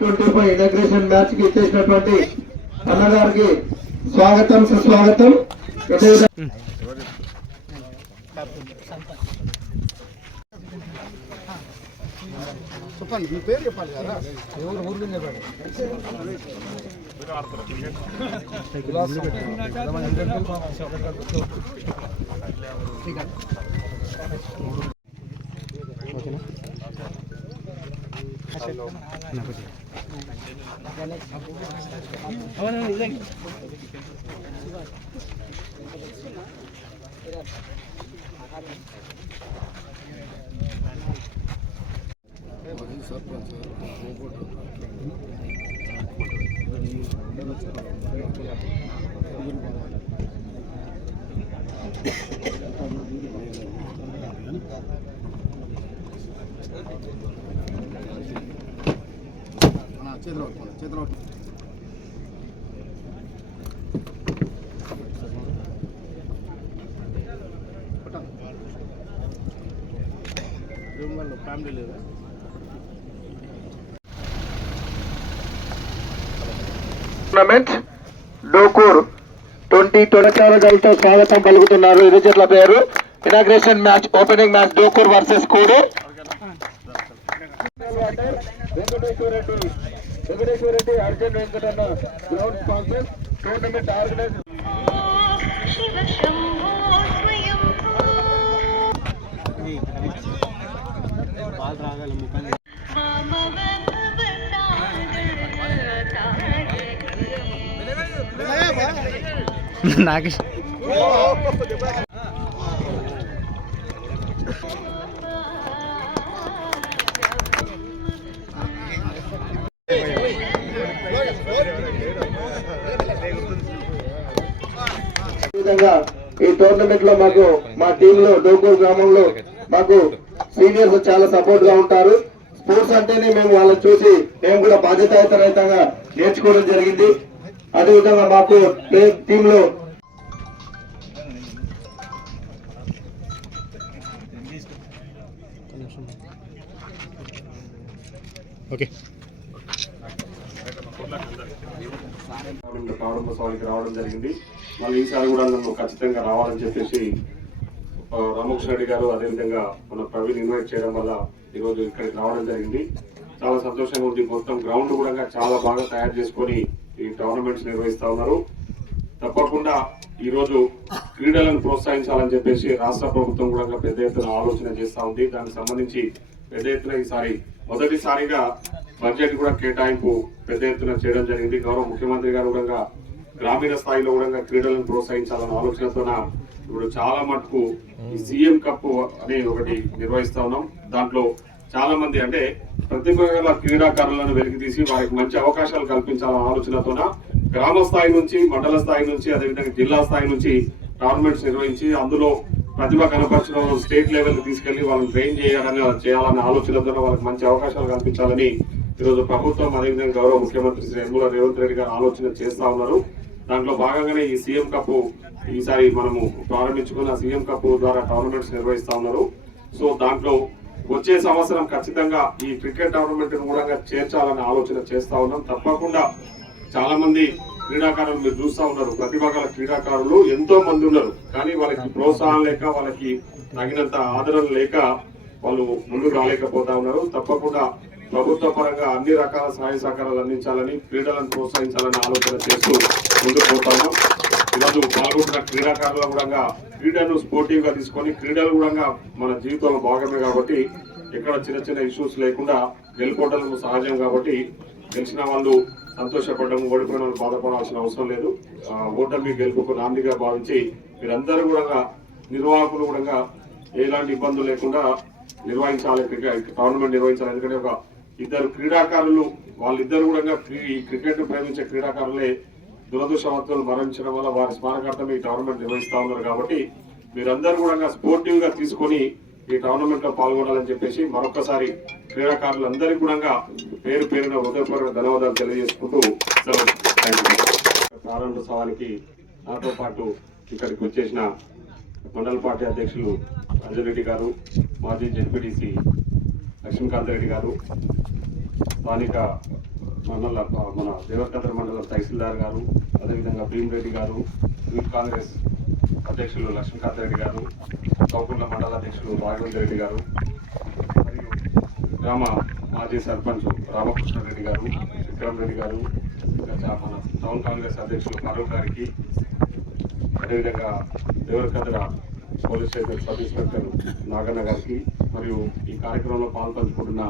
2025 inauguration match కి ఇచ్చేసినటువంటి అన్నగారికి స్వాగతం సుస్వాగతం. చెప్పండి మీ పేరు చెప్పాలి కదా. చేతిలో ఫ్యామిలీ లేదా టోర్నమెంట్ డోకూర్ 2020 స్వాగతం పలుకుతున్నారు. ఇరు జట్ల పేరు inauguration match opening match Dokur versus Kodur. Venkateswara Reddy Arjun Venkatanna ground sponsor. Tournament organise నాకు ఈ టోర్నమెంట్ లో మాకు మా టీమ్ లో డోకూర్ గ్రామంలో మాకు సీనియర్స్ చాలా సపోర్ట్ గా ఉంటారు. స్పోర్ట్స్ అంటేనే మేము వాళ్ళని చూసి మేము కూడా బాధ్యతాయుతంగా నేర్చుకోవడం జరిగింది. అదేవిధంగా మాకు టీమ్ లో ప్రారంభోత్సవానికి రావడం జరిగింది. మళ్ళీ ఈసారి కూడా నన్ను ఖచ్చితంగా రావాలని చెప్పేసి రామకృష్ణ రెడ్డి గారు అదేవిధంగా మన ప్రవీణ్ ఇన్వైట్ చేయడం వల్ల ఈరోజు ఇక్కడికి రావడం జరిగింది. చాలా సంతోషంగా ఉంది. మొత్తం గ్రౌండ్ కూడా చాలా బాగా తయారు చేసుకొని ఈ టోర్నమెంట్స్ నిర్వహిస్తా ఉన్నారు. తప్పకుండా ఈరోజు క్రీడలను ప్రోత్సహించాలని చెప్పేసి రాష్ట్ర ప్రభుత్వం కూడా పెద్ద ఎత్తున ఆలోచన చేస్తూ ఉంది. దానికి సంబంధించి పెద్ద ఎత్తున ఈసారి మొదటిసారిగా బడ్జెట్ కూడా కేటాయింపు పెద్ద ఎత్తున చేయడం జరిగింది. గౌరవ ముఖ్యమంత్రి గారు కూడా గ్రామీణ స్థాయిలో కూడా క్రీడలను ప్రోత్సహించాలన్న ఆలోచనతోన ఇప్పుడు చాలా మటుకు ఈ సీఎం కప్ అనేది ఒకటి నిర్వహిస్తా ఉన్నాం. దాంట్లో చాలా మంది అంటే ప్రతిభ గల క్రీడాకారులను వెలికి తీసి వారికి మంచి అవకాశాలు కల్పించాలన్న ఆలోచనతోన గ్రామ స్థాయి నుంచి మండల స్థాయి నుంచి అదేవిధంగా జిల్లా స్థాయి నుంచి టోర్నమెంట్స్ నిర్వహించి అందులో ప్రతిభ కనపరచడం స్టేట్ లెవెల్ తీసుకెళ్లి వాళ్ళని ట్రైన్ చేయాలన్న ఆలోచనతో వాళ్ళకి మంచి అవకాశాలు కల్పించాలని ఈరోజు ప్రభుత్వం అదేవిధంగా గౌరవ ముఖ్యమంత్రి శ్రీ యనమల రేవంత్ రెడ్డి గారు ఆలోచన చేస్తా ఉన్నారు. దాంట్లో భాగంగానే ఈ సీఎం కప్ ఈసారి మనము ప్రారంభించుకున్న సీఎం కప్ ద్వారా టోర్నమెంట్స్ నిర్వహిస్తా ఉన్నారు. సో దాంట్లో వచ్చే సంవత్సరం ఖచ్చితంగా ఈ క్రికెట్ టోర్నమెంట్ కూడా చేర్చాలనే ఆలోచన చేస్తా ఉన్నాం. తప్పకుండా చాలా మంది క్రీడాకారులు మీరు చూస్తా ఉన్నారు. ప్రతిభ గల క్రీడాకారులు ఎంతో మంది ఉన్నారు. కానీ వాళ్ళకి ప్రోత్సాహం లేక వాళ్ళకి తగినంత ఆదరణ లేక వాళ్ళు ముందుకు రాలేకపోతా ఉన్నారు. తప్పకుండా ప్రభుత్వ పరంగా అన్ని రకాల సహాయ సహకారాలు అందించాలని క్రీడలను ప్రోత్సహించాలని ఆలోచన చేస్తూ ముందుకు పోతా ఉన్నాం. ఈరోజు పాల్గొంటున్న క్రీడాకారులు కూడా క్రీడను స్పోర్టివ్ గా తీసుకొని క్రీడలు కూడా మన జీవితంలో భాగమే కాబట్టి ఎక్కడ చిన్న చిన్న ఇష్యూస్ లేకుండా గెలుపోవడం సహజం కాబట్టి గెలిచిన వాళ్ళు సంతోషపడడం ఓడిపోయిన వాళ్ళు బాధపడాల్సిన అవసరం లేదు. ఓటమి గెలుపుకు నాందిగా భావించి మీరందరూ కూడా నిర్వాహకులు కూడా ఎలాంటి ఇబ్బందులు లేకుండా నిర్వహించాలి, టోర్నమెంట్ నిర్వహించాలి. ఎందుకంటే ఒక ఇద్దరు క్రీడాకారులు వాళ్ళిద్దరు కూడా క్రికెట్ ప్రేమించే క్రీడాకారులే దురదృష్టవంతులు మరణించడం వల్ల వారి స్మారకార్థం ఈ టోర్నమెంట్ నిర్వహిస్తా ఉన్నారు. కాబట్టి మీరందరూ కూడా స్పోర్టివ్ గా తీసుకొని ఈ టోర్నమెంట్ లో పాల్గొనాలని చెప్పేసి మరొకసారి క్రీడాకారులందరికీ కూడా పేరు పేరున హృదయపూర్వక ధన్యవాదాలు తెలియజేసుకుంటూ ప్రారంభోత్సవానికి నాతో పాటు ఇక్కడికి వచ్చేసిన మండల పార్టీ అధ్యక్షులు అంజరెడ్డి గారు, మాజీ జెడ్పీటీసీ లక్ష్మీకాంత్ రెడ్డి గారు, స్థానిక మన దేవరకద్ర మండల తహసీల్దార్ గారు, అదేవిధంగా భీమరెడ్డి గారు, యూత్ కాంగ్రెస్ అధ్యక్షులు లక్ష్మీకాంత్ రెడ్డి గారు, చౌకుంట్ల మండల అధ్యక్షులు రాఘవేంద్ర రెడ్డి గారు, మరియు గ్రామ మాజీ సర్పంచ్ రామకృష్ణారెడ్డి గారు, విక్రమ్ రెడ్డి గారు, ఇంకా మన టౌన్ కాంగ్రెస్ అధ్యక్షులు ఫరూక్ గారికి, అదేవిధంగా Devarakadra police station sub inspector Naganna గారికి, మరియు ఈ కార్యక్రమంలో పాల్పంచుకుంటున్న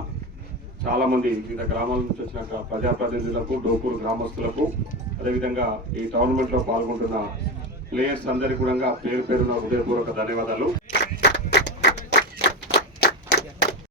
చాలా మంది వివిధ గ్రామాల నుంచి వచ్చిన ప్రజాప్రతినిధులకు, డోకూరు గ్రామస్తులకు, అదేవిధంగా ఈ టోర్నమెంట్లో పాల్గొంటున్న ప్లేయర్స్ అందరికీ కూడా పేరు పేరున హృదయపూర్వక ధన్యవాదాలు.